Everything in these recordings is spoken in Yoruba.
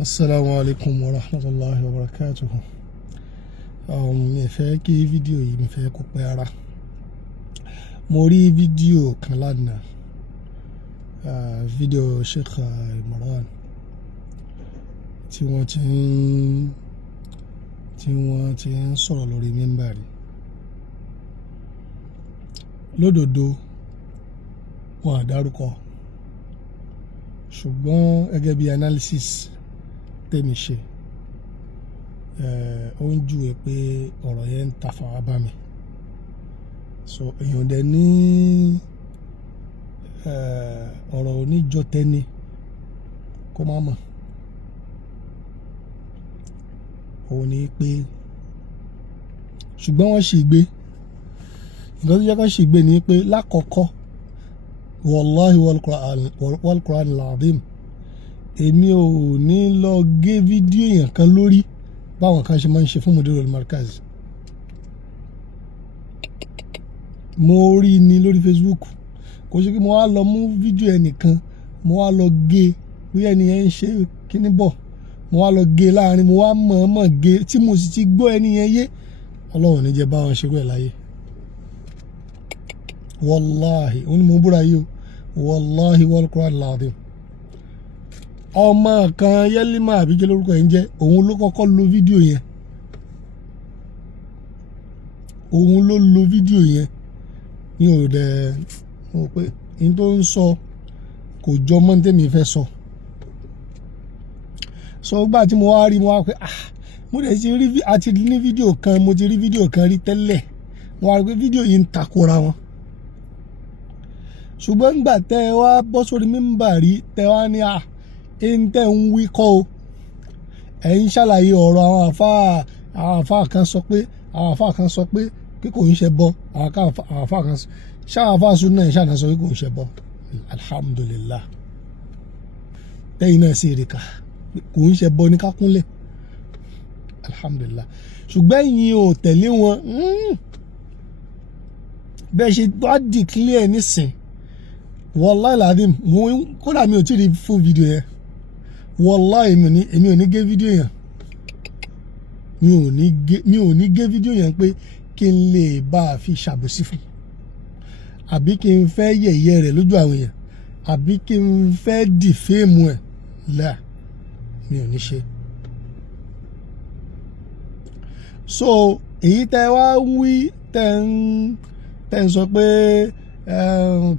Assalamu alaikum wa rahmatullahi wa barakatuhu. Mi fẹ́ kí fídíò yìí mi fẹ́ kó pẹ́ ara. Mo rí fídíò kan lánàá, fídíò Sheikh Imran tí wọ́n ti ń sọ̀rọ̀ lórí mímbàrí. Lódodo wọn á dárúkọ, ṣùgbọ́n gẹ́gẹ́ bí analysis tèmi ṣe, ó ń júwe pé ọ̀rọ̀ yẹn ń ta fara bá mi. So èèyàn dẹ̀ ní ọ̀rọ̀ oníjọ tẹ́ni kó má mọ̀. Òun ni pé ṣùgbọ́n wọ́n ṣì gbé. Nǹkan tó jẹ́ kó ṣì gbé ni pé lákọ̀ọ́kọ́ wallahi wal Qur'an al-azim, èmi ò ní lọ gé fídíò èèyàn kan lórí báwọn kan ṣe máa ń ṣe fún Mudirul Markaz. Mo rí ni lórí Facebook, kò ṣe kí mo wá lọ mú fídíò ẹnìkan mo wá lọ gé bí ẹni yẹn ń ṣe kíní bọ̀, mo wá lọ gé láàrin, mo wá mọ̀ọ́mọ̀ gé tí mo sì ti gbọ́ ẹni yẹn yé. Ọlọ́run ní jẹ́ báwọn ṣe rẹ̀ láyé. Wallahi òun ni mo búra yìí o, wallahi wal Qur'an al-azim. Ọmọ kan Yẹ́límà àbíjẹ́ lórúkọ yẹn jẹ́, òun ló kọ́kọ́ lo fídíò yẹn. Òun ló lo fídíò yẹn. Mi ò dẹ̀ mọ̀ pé n tó ń sọ kò jọ mọ́ tèmi fẹ́ sọ. So gbà tí mo wá rí, mo wá pé mo dẹ̀ ti rí àti ní fídíò kan, mo ti rí fídíò kan rí tẹ́lẹ̀. Mo wá rí pé fídíò yìí ń takora wọn. Ṣùgbọ́n nígbà tẹ́ ẹ wá bọ́ sórí mímbàrí, tẹ́ wá ní ń tẹ́ ń wí kọ́ o. Ẹ ń ṣàlàyé ọ̀rọ̀ àwọn àfáà kan sọ pé kí kò ń ṣe bọ́. Àwọn àfáà kan ṣáà àfáà súnà ẹ̀ ṣáà náà sọ pé kò ń ṣe bọ́. Alhamdulillah. Tẹ́yìn náà sì rí ká kò ń ṣe bọ́ ní kákúnlẹ̀. Alhamdulillah. Ṣùgbọ́n ẹ̀yin ò tẹ̀lé wọn. Bẹ́ẹ̀ ṣe wá declare nísìn. Wallahi alazim, kódà mi ò tí rí full video yẹn. Wallahi èmi ò ní gé fídíò yẹn. Mi ò ní gé fídíò yẹn pé kí n lè bá a fi ṣàbòsí fún, àbí kí n fẹ́ yẹ̀yẹ́ rẹ̀ lójú àwọn èèyàn, àbí kí n fẹ́ dìféèmù ẹ̀ là, mi ò ní ṣe. So èyí tẹ́ wá wí tẹ́ ń sọ pé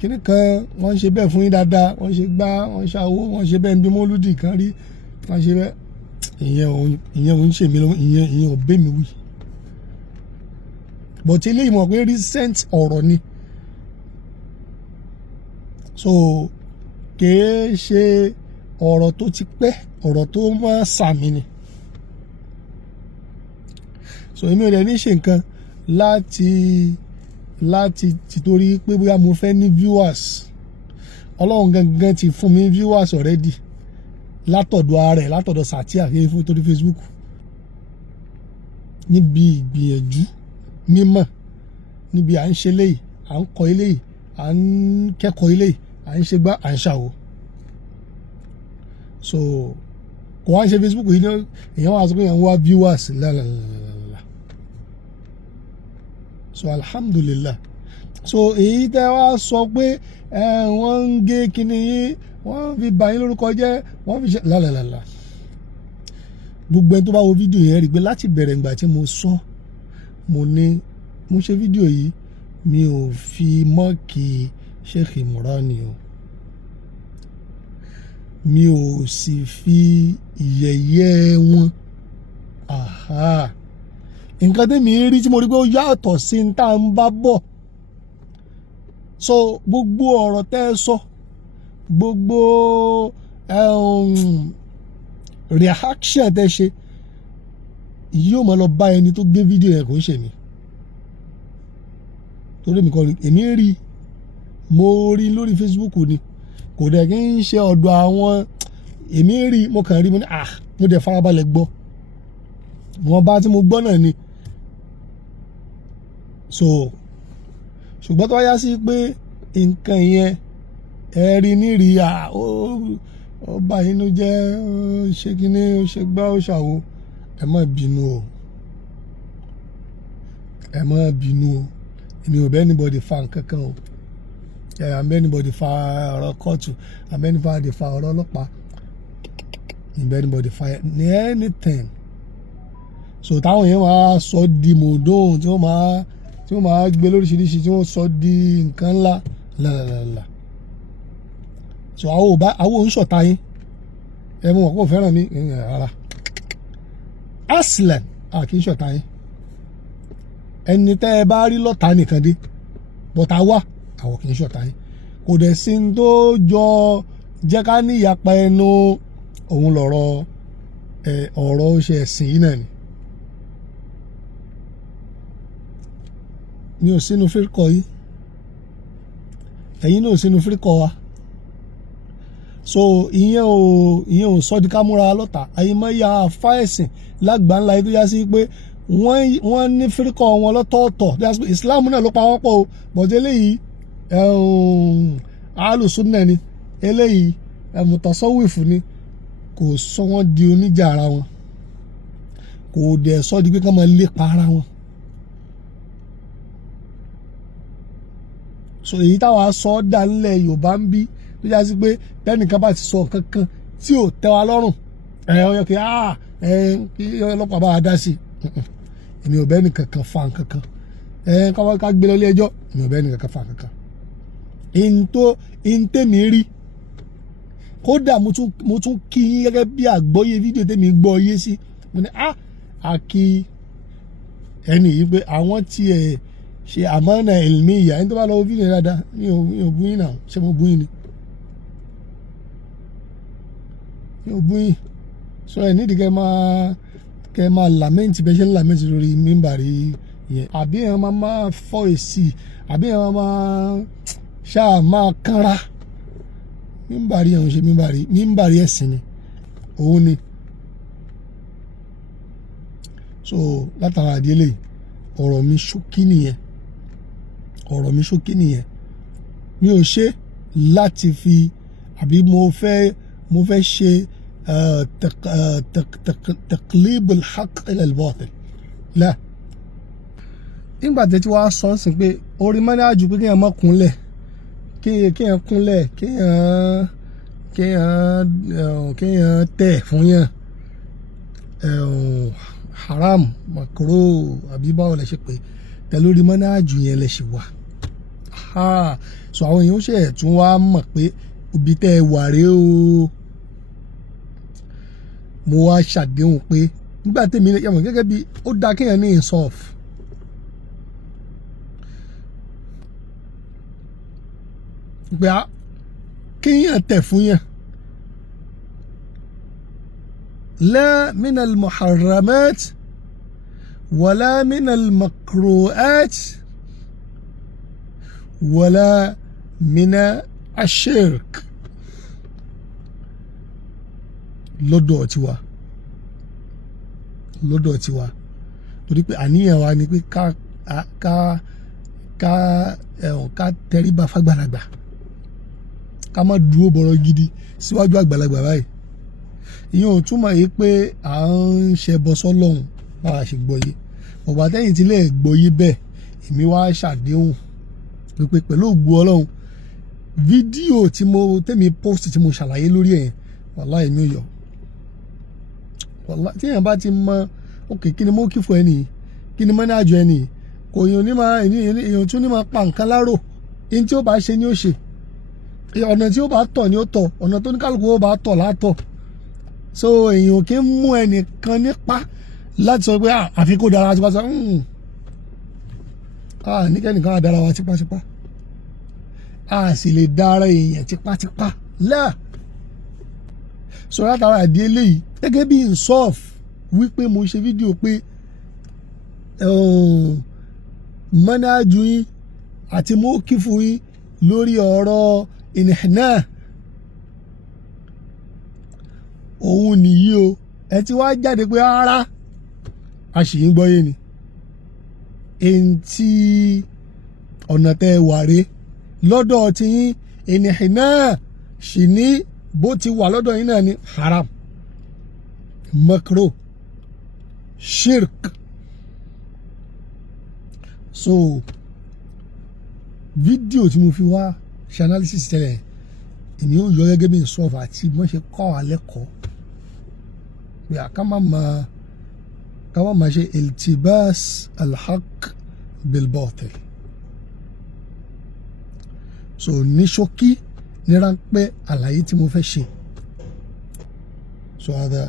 kíní kan wọ́n ń ṣe bẹ́ẹ̀ fún yín dáadáa, wọ́n ṣe gbá, wọ́n ṣàwó, wọ́n ṣe bẹ́ẹ̀ ń bí mọ́lúdì kan rí, wọ́n ṣe bẹ́ẹ̀. Ìyẹn ò ń ṣe mí lọ́wọ́, ìyẹn ò bẹ́ mi wí. But eléyìí mọ̀ pé recent ọ̀rọ̀ ni. So kìí ṣe ọ̀rọ̀ tó ti pẹ́, ọ̀rọ̀ tó máa sàmì ni. So èmi ò dẹ̀ ní ṣe nǹkan láti torí pé bóyá mo fẹ́ ní viewers. Ọlọ́run gangan ti fún mi viewers already látọ̀dọ̀ ara ẹ̀, látọ̀dọ̀ Satia kí n fún torí Facebook. Níbi ìgbìyànjú mímọ̀, níbi à ń ṣe léyìí, à ń kọ eléyìí, à ń kẹ́kọ̀ọ́ eléyìí, à ń ṣe gbá, à ń ṣàwò. So kò wá ń ṣe Facebook yìí ní èèyàn wá sọ pé èèyàn wá viewers lálàlàlà. So alhamdulillah. So èyí tẹ́ wá sọ pé wọ́n ń gé kíní yín, wọ́n fi bà yín lórúkọ jẹ́, wọ́n fi ṣe lálàlàlà. Gbogbo ẹni tó bá wo fídíò yẹn rí pé láti bẹ̀rẹ̀ ìgbà tí mo sọ, mo ṣe fídíò yìí, mi ò fi mọ́ọ̀kì Sheikh Imran o. Mi ò sì fi ìyẹ̀yẹ́ wọn. Nǹkan tẹ́mi rí tí mo rí pé ó yàtọ̀ sí ní tá à ń bá bọ̀. So gbogbo ọ̀rọ̀ tẹ́ ẹ sọ, gbogbo reaction tẹ́ ṣe, yóò máa lọ bá ẹni tó gbé fídíò yẹn, kò ń ṣe mí. Torí mi kọ́ ni èmi rí, mo rí lórí Facebook ni, kò dẹ̀ kí ń ṣe ọ̀dọ̀ àwọn. Èmi rí, mo kàn rí, mo ní mo dẹ̀ farabalẹ̀ gbọ́. Wọ́n bá tí mo gbọ́ náà ni. So ṣùgbọ́n tó wáyá sí pé nǹkan yẹn ẹ rí nírí ó bá inú jẹ́ ó ṣe kíní ó ṣe gbá ó ṣàwo ẹ má bínú o ẹ má bínú o èmi ò bẹ́ anybody fa nǹkan kan o àmì anybody fa ọ̀rọ̀ kóòtù àmì anybody fa ọ̀rọ̀ ọlọ́pàá àmì anybody fa ní anything so táwọn yẹn máa sọ di mòdóhùn tí wọ́n máa gbé lóríṣiríṣi tí wọ́n sọ di nǹkan ńlá lálàlà so àwọn ò ń ṣọ̀tá yín ẹ mọ̀ kó fẹ́ràn mi rárá aslan kì í ṣọ̀tá yín ẹni tẹ́ ẹ bá rí lọ́tà nìkan dé bọ́tà wá àwọn kì í ṣọ̀tá yín kò dẹ̀ sí ní tó jọ jẹ́ ká ní ìyapa ẹnu òun lọ̀rọ̀ ọ̀rọ̀ ṣe ẹ̀sìn yìí náà ni mi ò sínú fírkọ̀ yìí ẹ̀yin náà ò sínú fírkọ̀ wa so ìyẹn ò sọ di ká múra lọ́tà àyèmáyà afá ẹ̀sìn lágbàńlá yìí tó yá sí pé wọ́n ní fírkọ̀ wọn lọ́tọ̀ọ̀tọ̀ Islam náà ló pa wọ́n pọ̀ o bọ̀dé eléyìí alùsùnnà ni eléyìí mutasawwifu ni kò sọ wọ́n di oníjà ara wọn kò dẹ̀ sọ di pé ká máa lépa ara wọn so èyí táwa sọ dà nílẹ̀ Yorùbá ń bí tó yá sí pé tẹ́nìkan bá ti sọ kankan tí ò tẹ́ wa lọ́rùn ọyọ kí ọlọ́pàá bá wa dá sí èmi ò bẹ́ẹ̀ ní kankan fa kankan ká gbé lọ ilé ẹjọ́ èmi ò bẹ́ẹ̀ ní kankan fa kankan ìntèmi rí kódà mo tún kí yín gẹ́gẹ́ bí àgbọ́yé fídíò tèmi gbọ́ yé sí mo ní àkí ẹni yìí pé àwọn tiẹ̀ ṣe àmánà ilmiya ẹni tó bá lọ fídíò dáadáa mi ò bú yín náà ṣé mo bú yín ni mi ò bú yín sọ ẹ nídìí kẹ́ máa lament bẹ́ẹ̀ ṣe ń lament lórí mímbàrí yẹn àbí ẹ̀ máa fọ́ èsì àbí ẹ̀ máa ṣáà máa kánra mímbàrí ẹ̀ ń ṣe mímbàrí ẹ̀sìn ni òun ni so látara àdílé ọ̀rọ̀ mi ṣókí nìyẹn mi ò ṣe láti fi àbí mo fẹ́ ṣe تقليب الحق إلى الباطل لا nígbà tí wàá sọ sí pé orí mọ́nájú pé kéèyàn má kúnlẹ̀ kéèyàn kúnlẹ̀ kéèyàn tẹ̀ fún yàn haram makro àbí báwo lẹ ṣe pé tẹ lórí mọ́nájú yẹn lẹ ṣe wà so àwọn èèyàn ṣe tún wá mọ̀ pé òbí tẹ́ ẹ wà rèé o mo wá ṣàdéhùn pé nígbà tèmi yàmọ̀ gẹ́gẹ́ bí ó dáa kéèyàn ní insaf pé kéèyàn tẹ̀ fún yàn la min al-muharramat wala min al-makruhat wala min ash-shirk lọ́dọ̀ tiwa torí pé àníyàn wa ni pé ká tẹríba fàgbàlagbà ká má dúró bọ̀rọ̀ gidi síwájú àgbàlagbà báyìí ìyẹn ò túmọ̀ yìí pé à ń ṣe bọ́ sọ́lọ́hún bá a ṣe gbọ́yé ọ̀gbà tẹ́yìn tí lè gbọ́yé bẹ́ẹ̀ èmi wá ṣàdéhùn pé pẹ̀lú ògbó ọlọ́run fídíò tẹ́mi post tí mo ṣàlàyé lórí ẹ̀ wàláhì èmi ò yọ tí èèyàn bá ti mọ òkè kí ni mo kí fún ẹni kí ni mọ́nájú ẹni kò èèyàn tún ní máa pa nǹkan láró ní tí ó bá ṣe ni ó ṣe ọ̀nà tí ó bá tọ̀ ni ó tọ̀ ọ̀nà tó ní kálukú ó bá tọ̀ látọ̀ so èèyàn kì í mú ẹnìkan nípa láti sọ pé àfi kó dára tipátipá níkẹ́nìkan á dára wa tipátipá a sì lè dára èèyàn tipátipá láà sọ látara àdí eléyìí gẹ́gẹ́ bí insaf wípé mo ṣe fídíò pé mọ́nájú yín àti mọ́kífù yín lórí ọ̀rọ̀ ìnìhìnà òun nìyí o ẹ ti wá jáde pé rárá a sì ń gbọ́yé ni èyí tí ọ̀nà tẹ́ wà rè lọ́dọ̀ tí ìnìhìnà sì ní bó ti wà lọ́dọ̀ yín náà ni haram, makruh, shirk. So fídíò tí mo fi wá ṣe analysis tẹ́lẹ̀ èmi ò yọ gẹ́gẹ́ bí ìsọ̀fà àti wọ́n ṣe kọ́ wa lẹ́kọ̀ọ́ pé ká má máa ṣe iltibas alhaq bilbatil. So ní ṣókí ní ráńpẹ́ àlàyé tí mo fẹ́ ṣe. So hada,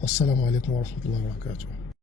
wassalamu alaikum warahmatullahi wabarakatuh.